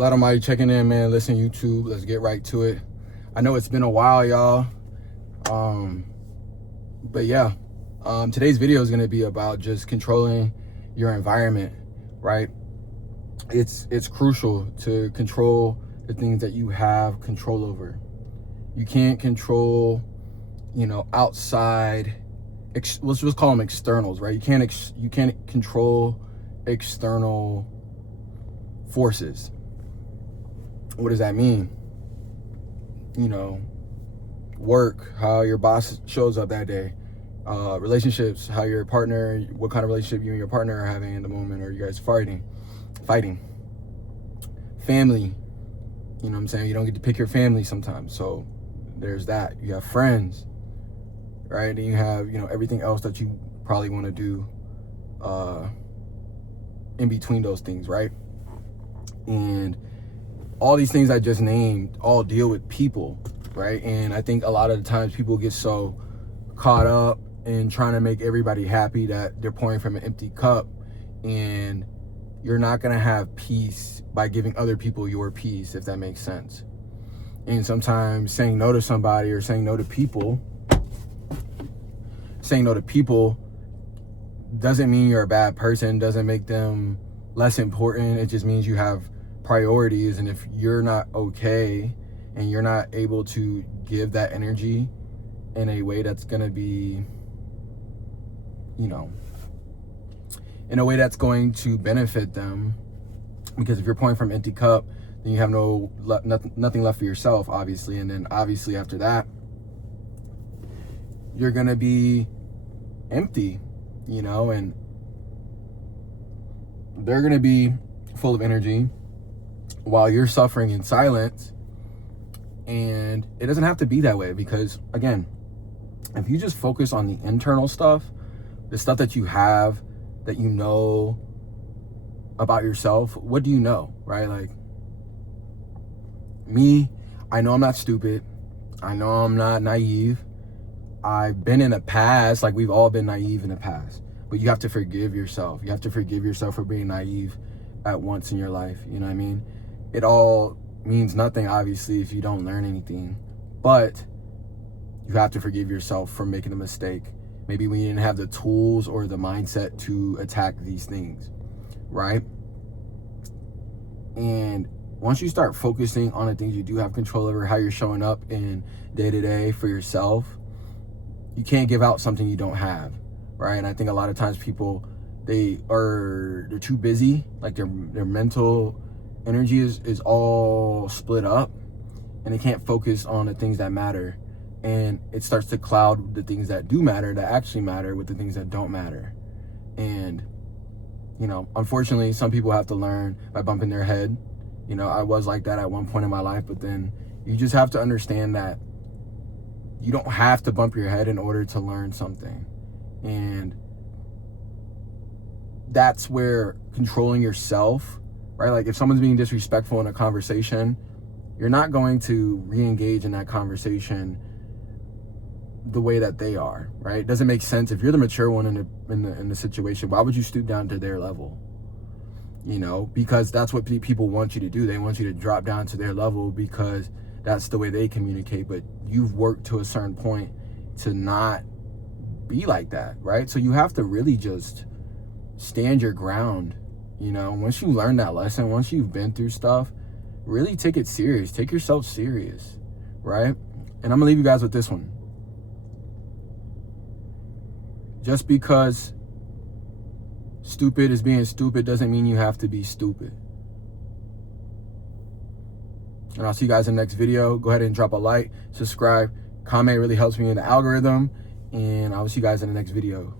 Glad I'm already checking in, man. Listen, YouTube, let's get right to it. I know it's been a while, y'all. But yeah, today's video is going to be about just controlling your environment, right? It's crucial to control the things that you have control over. You can't control, outside, let's just call them externals, right? You can't control external forces. What does that mean? Work, how your boss shows up that day. Relationships, how your partner, what kind of relationship you and your partner are having in the moment. Are you guys fighting? Family, you know what I'm saying? You don't get to pick your family sometimes. So there's that. You have friends, right? And you have, everything else that you probably want to do in between those things, right? And all these things I just named all deal with people, right? And I think a lot of the times people get so caught up in trying to make everybody happy that they're pouring from an empty cup, and you're not going to have peace by giving other people your peace, if that makes sense. And sometimes saying no to somebody or saying no to people doesn't mean you're a bad person, doesn't make them less important. It just means you have priorities, and if you're not okay and you're not able to give that energy in a way that's going to be, in a way that's going to benefit them, because if you're pouring from an empty cup, then you have nothing left for yourself, obviously. And then obviously after that, you're going to be empty, and they're going to be full of energy while you're suffering in silence. And it doesn't have to be that way, because again, if you just focus on the internal stuff, the stuff that you have, that you know about yourself, what do you know, right? Like me, I know I'm not stupid. I know I'm not naive. I've been in the past, like we've all been naive in the past, but you have to forgive yourself. You have to forgive yourself for being naive at once in your life. You know what I mean? It all means nothing, obviously, if you don't learn anything, but you have to forgive yourself for making a mistake. Maybe we didn't have the tools or the mindset to attack these things, right? And once you start focusing on the things you do have control over, how you're showing up in day-to-day for yourself, you can't give out something you don't have, right? And I think a lot of times people, they're too busy, like their mental energy is all split up, and they can't focus on the things that matter. And it starts to cloud the things that do matter, that actually matter, with the things that don't matter. And, unfortunately, some people have to learn by bumping their head. I was like that at one point in my life, but then you just have to understand that you don't have to bump your head in order to learn something. And that's where controlling yourself, right? Like if someone's being disrespectful in a conversation, you're not going to re-engage in that conversation the way that they are, right? It doesn't make sense. If you're the mature one in the situation, why would you stoop down to their level? Because that's what people want you to do. They want you to drop down to their level because that's the way they communicate. But you've worked to a certain point to not be like that, right? So you have to really just stand your ground. Once you learn that lesson, once you've been through stuff, really take it serious. Take yourself serious, right? And I'm gonna leave you guys with this one. Just because stupid is being stupid doesn't mean you have to be stupid. And I'll see you guys in the next video. Go ahead and drop a like, subscribe, comment. It really helps me in the algorithm. And I'll see you guys in the next video.